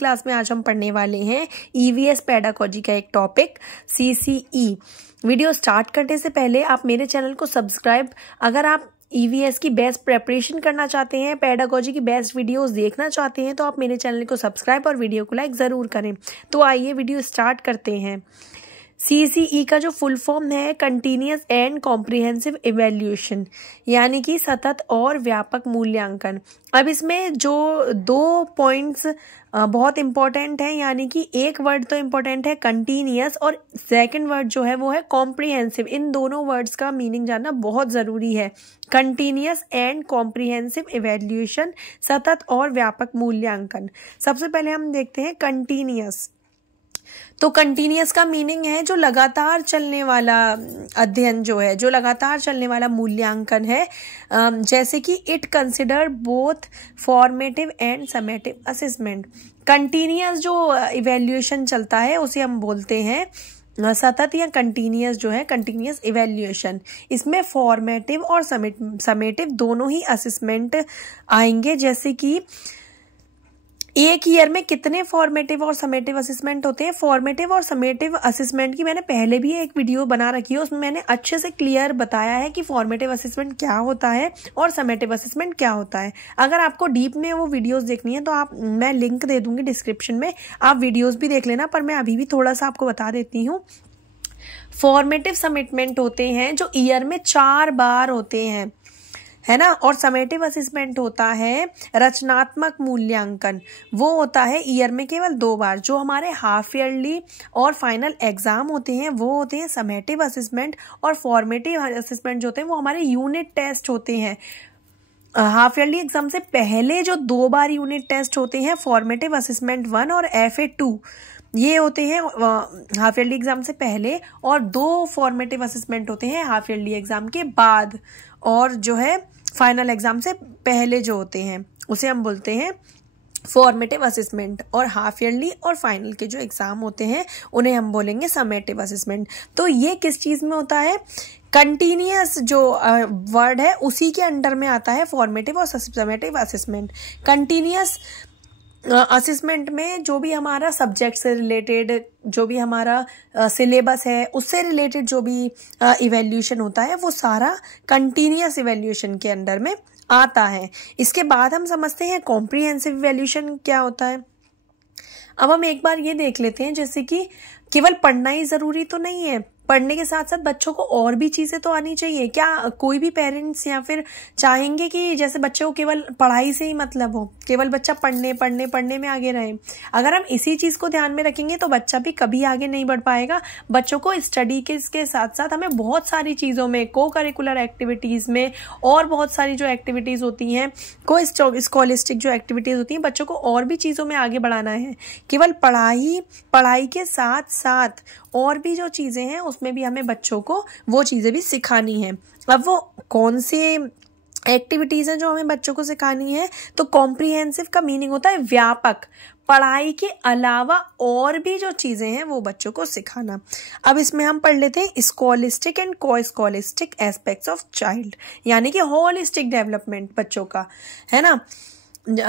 Class में आज हम पढ़ने वाले हैं ईवीएस पेडागोजी का एक टॉपिक सीसीई। वीडियो स्टार्ट करने से पहले आप मेरे चैनल को सब्सक्राइब, अगर आप ईवीएस की बेस्ट प्रेपरेशन करना चाहते हैं, पेडागोजी की बेस्ट वीडियोस देखना चाहते हैं तो आप मेरे चैनल को सब्सक्राइब और वीडियो को लाइक ज़रूर करें। तो आइए वीडियो स्टार्ट करते हैं। सीसीई का जो फुल फॉर्म है कंटिन्यूअस एंड कॉम्प्रिहेंसिव इवैल्यूएशन, यानी कि सतत और व्यापक मूल्यांकन। अब इसमें जो दो पॉइंट्स बहुत इंपॉर्टेंट है, यानी कि एक वर्ड तो इंपॉर्टेंट है कंटिन्यूअस और सेकंड वर्ड जो है वो है कॉम्प्रिहेंसिव। इन दोनों वर्ड्स का मीनिंग जानना बहुत ज़रूरी है। कंटिन्यूअस एंड कॉम्प्रिहेंसिव इवैल्यूएशन, सतत और व्यापक मूल्यांकन। सबसे पहले हम देखते हैं कंटिन्यूअस। तो कंटिन्यूअस का मीनिंग है जो लगातार चलने वाला अध्ययन, जो है जो लगातार चलने वाला मूल्यांकन है। जैसे कि it consider both formative and summative assessment. Continuous जो इवैल्यूएशन चलता है उसे हम बोलते हैं सतत या कंटिन्यूअस, जो है कंटिन्यूअस इवैल्यूएशन। इसमें फॉर्मेटिव और समेटिव दोनों ही असेसमेंट आएंगे। जैसे कि एक ईयर में कितने फॉर्मेटिव और समेटिव असेसमेंट होते हैं। फॉर्मेटिव और समेटिव असेसमेंट की मैंने पहले भी एक वीडियो बना रखी है, उसमें मैंने अच्छे से क्लियर बताया है कि फॉर्मेटिव असेसमेंट क्या होता है और समेटिव असेसमेंट क्या होता है। अगर आपको डीप में वो वीडियोस देखनी है तो मैं लिंक दे दूंगी डिस्क्रिप्शन में, आप वीडियोस भी देख लेना, पर मैं अभी भी थोड़ा सा आपको बता देती हूँ। फॉर्मेटिव सबमिटमेंट होते हैं जो ईयर में 4 बार होते हैं, है ना। और समेटिव असेसमेंट होता है रचनात्मक मूल्यांकन, वो होता है ईयर में केवल 2 बार। जो हमारे हाफ ईयरली और फाइनल एग्जाम होते हैं वो होते हैं समेटिव असेसमेंट, और फॉर्मेटिव असेसमेंट जो होते हैं वो हमारे यूनिट टेस्ट होते हैं। हाफ ईयरली एग्जाम से पहले जो 2 बार यूनिट टेस्ट होते हैं, फॉर्मेटिव असेसमेंट 1 और FA2, ये होते हैं हाफ ईयरली एग्जाम से पहले, और 2 फॉर्मेटिव असेसमेंट होते हैं हाफ ईयरली एग्जाम के बाद, और जो है फाइनल एग्जाम से पहले जो होते हैं उसे हम बोलते हैं फॉर्मेटिव असेसमेंट। और हाफ ईयरली और फाइनल के जो एग्जाम होते हैं उन्हें हम बोलेंगे समेटिव असेसमेंट। तो ये किस चीज में होता है, कंटिन्यूअस जो वर्ड है उसी के अंडर में आता है फॉर्मेटिव और समेटिव असेसमेंट। कंटिन्यूअस असेसमेंट में जो भी हमारा सब्जेक्ट से रिलेटेड, जो भी हमारा सिलेबस है उससे रिलेटेड जो भी इवैल्यूएशन होता है वो सारा कंटिन्यूअस इवैल्यूएशन के अंडर में आता है। इसके बाद हम समझते हैं कॉम्प्रिहेंसिव इवैल्यूएशन क्या होता है। अब हम एक बार ये देख लेते हैं, जैसे कि केवल पढ़ना ही जरूरी तो नहीं है, पढ़ने के साथ साथ बच्चों को और भी चीजें तो आनी चाहिए। क्या कोई भी पेरेंट्स या फिर चाहेंगे कि जैसे बच्चे को केवल पढ़ाई से ही मतलब हो, केवल बच्चा पढ़ने में आगे रहे। अगर हम इसी चीज को ध्यान में रखेंगे तो बच्चा भी कभी आगे नहीं बढ़ पाएगा। बच्चों को स्टडी के साथ साथ हमें बहुत सारी चीजों में, को करिकुलर एक्टिविटीज में और बहुत सारी जो एक्टिविटीज होती हैं, को स्कॉलिस्टिक जो एक्टिविटीज होती हैं, बच्चों को और भी चीजों में आगे बढ़ाना है। केवल पढ़ाई के साथ साथ और भी जो चीजें हैं उसमें भी हमें बच्चों को वो चीजें भी सिखानी है। अब वो कौन सी एक्टिविटीज हैं जो हमें बच्चों को सिखानी है, तो कॉम्प्रिहेंसिव का मीनिंग होता है व्यापक, पढ़ाई के अलावा और भी जो चीजें हैं वो बच्चों को सिखाना। अब इसमें हम पढ़ लेते हैं स्कॉलिस्टिक एंड को स्कॉलिस्टिक एस्पेक्ट्स ऑफ चाइल्ड, यानी कि होलिस्टिक डेवलपमेंट बच्चों का, है ना।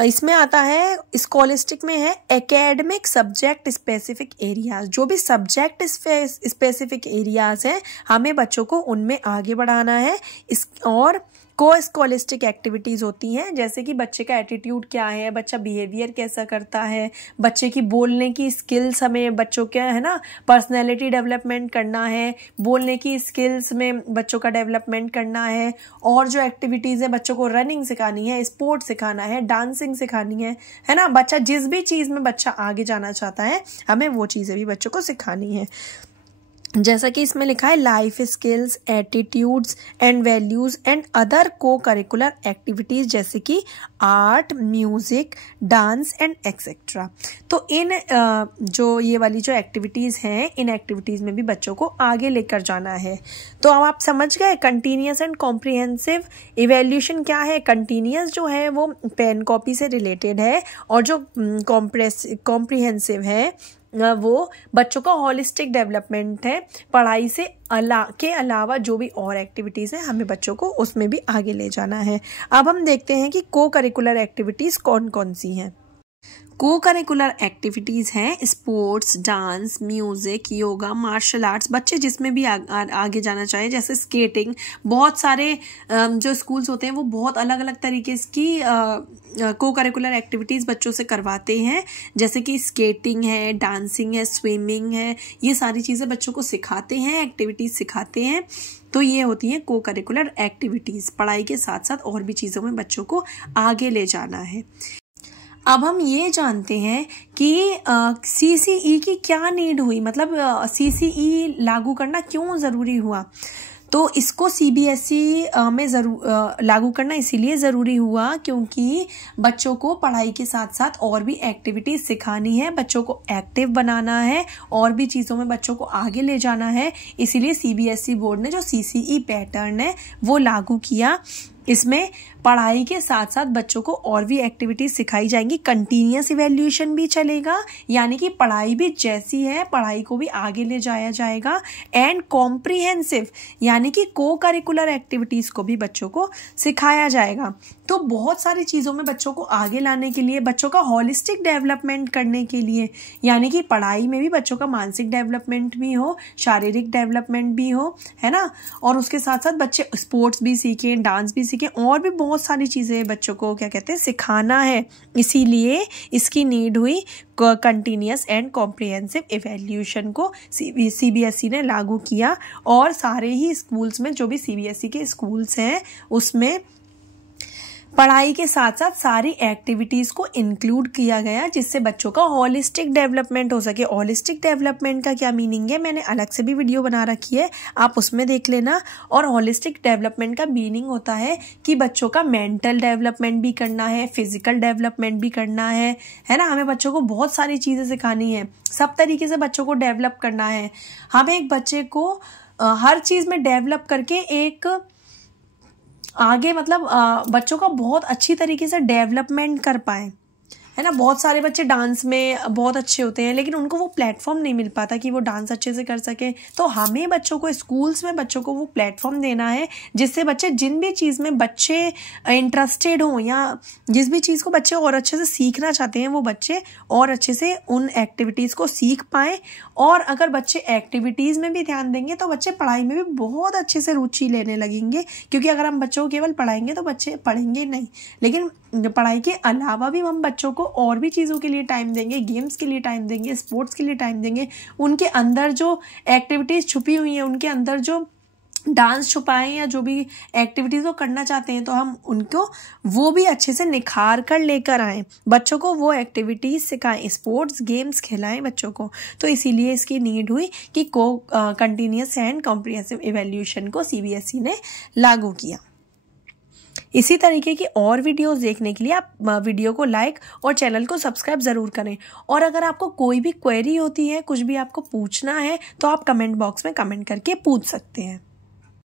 इसमें आता है स्कॉलिस्टिक में है एकेडमिक सब्जेक्ट स्पेसिफिक एरियाज। जो भी सब्जेक्ट स्पेसिफिक एरियाज हैं हमें बच्चों को उनमें आगे बढ़ाना है। और को स्कॉलिस्टिक एक्टिविटीज होती हैं, जैसे कि बच्चे का एटीट्यूड क्या है, बच्चा बिहेवियर कैसा करता है, बच्चे की बोलने की स्किल्स, हमें बच्चों क्या है ना पर्सनैलिटी डेवलपमेंट करना है, बोलने की स्किल्स में बच्चों का डेवलपमेंट करना है। और जो एक्टिविटीज है, बच्चों को रनिंग सिखानी है, स्पोर्ट सिखाना है, डांसिंग सिखानी है ना। बच्चा जिस भी चीज में बच्चा आगे जाना चाहता है हमें वो चीजें भी बच्चों को सिखानी है। जैसा कि इसमें लिखा है life skills, attitudes and values and other को करिकुलर एक्टिविटीज, जैसे कि art, music, dance and etcetera. तो इन जो ये वाली जो एक्टिविटीज हैं, इन एक्टिविटीज में भी बच्चों को आगे लेकर जाना है। तो अब आप समझ गए कंटिन्यूअस एंड कॉम्प्रिहेंसिव इवैल्यूएशन क्या है। कंटिन्यूअस जो है वो पेन कॉपी से रिलेटेड है, और जो कॉम्प्रिहेंसिव है वो बच्चों का होलिस्टिक डेवलपमेंट है। पढ़ाई से के अलावा जो भी और एक्टिविटीज़ हैं हमें बच्चों को उसमें भी आगे ले जाना है। अब हम देखते हैं कि को करिकुलर एक्टिविटीज़ कौन कौन सी हैं। को करिकुलर एक्टिविटीज़ हैं sports, dance, music, yoga, martial arts. बच्चे जिसमें भी आगे जाना चाहे, जैसे स्केटिंग, बहुत सारे जो स्कूल्स होते हैं वो बहुत अलग अलग तरीके की को करिकुलर एक्टिविटीज़ बच्चों से करवाते हैं, जैसे कि स्केटिंग है, डांसिंग है, स्विमिंग है, ये सारी चीज़ें बच्चों को सिखाते हैं, एक्टिविटीज़ सिखाते हैं। तो ये होती हैं को करिकुलर एक्टिविटीज़। पढ़ाई के साथ साथ और भी चीज़ों में बच्चों को आगे ले जाना है। अब हम ये जानते हैं कि CCE की क्या नीड हुई, मतलब CCE लागू करना क्यों ज़रूरी हुआ। तो इसको CBSE में लागू करना इसीलिए ज़रूरी हुआ क्योंकि बच्चों को पढ़ाई के साथ साथ और भी एक्टिविटीज़ सिखानी है, बच्चों को एक्टिव बनाना है, और भी चीज़ों में बच्चों को आगे ले जाना है। इसीलिए CBSE बोर्ड ने जो CCE पैटर्न है वो लागू किया। इसमें पढ़ाई के साथ साथ बच्चों को और भी एक्टिविटीज सिखाई जाएंगी। कंटिन्यूअस इवैल्यूएशन भी चलेगा, यानी कि पढ़ाई भी जैसी है पढ़ाई को भी आगे ले जाया जाएगा। एंड कॉम्प्रिहेंसिव, यानी कि को करिकुलर एक्टिविटीज को भी बच्चों को सिखाया जाएगा। तो बहुत सारी चीज़ों में बच्चों को आगे लाने के लिए, बच्चों का होलिस्टिक डेवलपमेंट करने के लिए, यानी कि पढ़ाई में भी बच्चों का मानसिक डेवलपमेंट भी हो, शारीरिक डेवलपमेंट भी हो, है ना, और उसके साथ साथ बच्चे स्पोर्ट्स भी सीखें, डांस भी सीखें, और भी बहुत सारी चीज़ें बच्चों को क्या कहते हैं सिखाना है। इसीलिए इसकी नीड हुई कंटिन्यूअस एंड कॉम्प्रिहेंसिव इवैल्यूएशन को CBSE ने लागू किया। और सारे ही स्कूल्स में, जो भी CBSE के स्कूल्स हैं, उसमें पढ़ाई के साथ साथ सारी एक्टिविटीज़ को इंक्लूड किया गया, जिससे बच्चों का होलिस्टिक डेवलपमेंट हो सके। होलिस्टिक डेवलपमेंट का क्या मीनिंग है, मैंने अलग से भी वीडियो बना रखी है, आप उसमें देख लेना। और होलिस्टिक डेवलपमेंट का मीनिंग होता है कि बच्चों का मेंटल डेवलपमेंट भी करना है, फिजिकल डेवलपमेंट भी करना है ना। हमें बच्चों को बहुत सारी चीज़ें सिखानी है, सब तरीके से बच्चों को डेवलप करना है। हमें एक बच्चे को हर चीज़ में डेवलप करके एक आगे, मतलब बच्चों का बहुत अच्छी तरीके से डेवलपमेंट कर पाए, है ना। बहुत सारे बच्चे डांस में बहुत अच्छे होते हैं, लेकिन उनको वो प्लेटफॉर्म नहीं मिल पाता कि वो डांस अच्छे से कर सके। तो हमें बच्चों को स्कूल्स में बच्चों को वो प्लेटफॉर्म देना है, जिससे बच्चे जिन भी चीज़ में बच्चे इंटरेस्टेड हों, या जिस भी चीज़ को बच्चे और अच्छे से सीखना चाहते हैं, वो बच्चे और अच्छे से उन एक्टिविटीज़ को सीख पाएँ। और अगर बच्चे एक्टिविटीज़ में भी ध्यान देंगे तो बच्चे पढ़ाई में भी बहुत अच्छे से रुचि लेने लगेंगे। क्योंकि अगर हम बच्चों को केवल पढ़ाएंगे तो बच्चे पढ़ेंगे नहीं, लेकिन पढ़ाई के अलावा भी हम बच्चों को और भी चीज़ों के लिए टाइम देंगे, गेम्स के लिए टाइम देंगे, स्पोर्ट्स के लिए टाइम देंगे। उनके अंदर जो एक्टिविटीज़ छुपी हुई हैं, उनके अंदर जो डांस छुपाएं या जो भी एक्टिविटीज़ वो करना चाहते हैं, तो हम उनको वो भी अच्छे से निखार कर लेकर आएँ, बच्चों को वो एक्टिविटीज़ सिखाएं, स्पोर्ट्स गेम्स खिलाएं बच्चों को। तो इसीलिए इसकी नीड हुई कि को कंटिन्यूअस एंड कॉम्प्रिहेंसिव इवैल्यूएशन को CBSE ने लागू किया। इसी तरीके की और वीडियोस देखने के लिए आप वीडियो को लाइक और चैनल को सब्सक्राइब ज़रूर करें। और अगर आपको कोई भी क्वेरी होती है, कुछ भी आपको पूछना है, तो आप कमेंट बॉक्स में कमेंट करके पूछ सकते हैं।